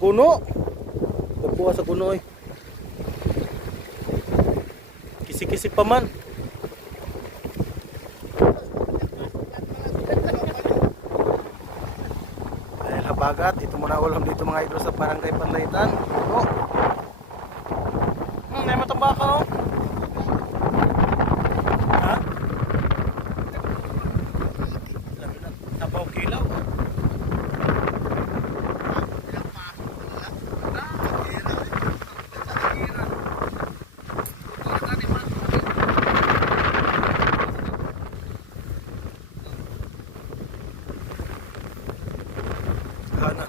Kuno. Nabuha sa kuno eh. Kisi-kisi pa man. Dahil habagat, ito muna ulam dito mga idol sa Barangay Panlaytan. Kuno. May matambaka oh. Ha? Sabaw kilaw. Hana.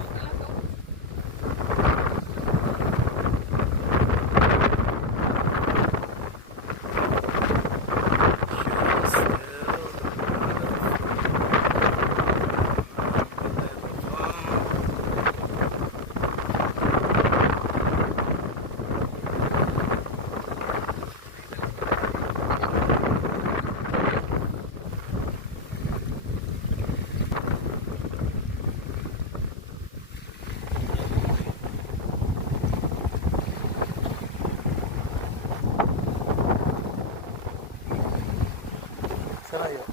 Sarayo.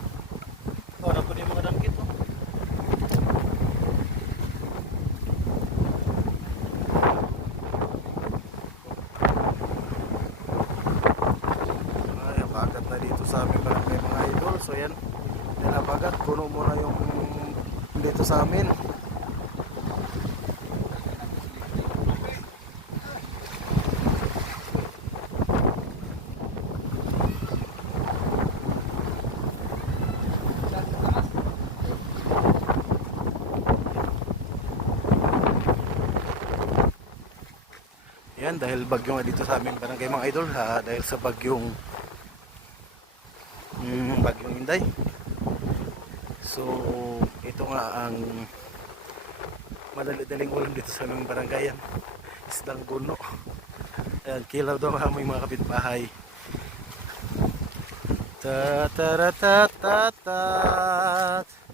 Oh, naku din mga dangkit oh. Ay, abagat na dito sa amin barangay mga idol. So yan, yan abagat. Puno muna yung dito sa amin. Yan, dahil bagyo nga dito sa aming barangay mga idol ha, dahil sa bagyong Inday. So ito nga ang madali-daling ulam dito sa aming barangay, yan isdang guno. Ayan, kilaw daw ang aming mga kapitbahay. Ta ta ta ta ta ta.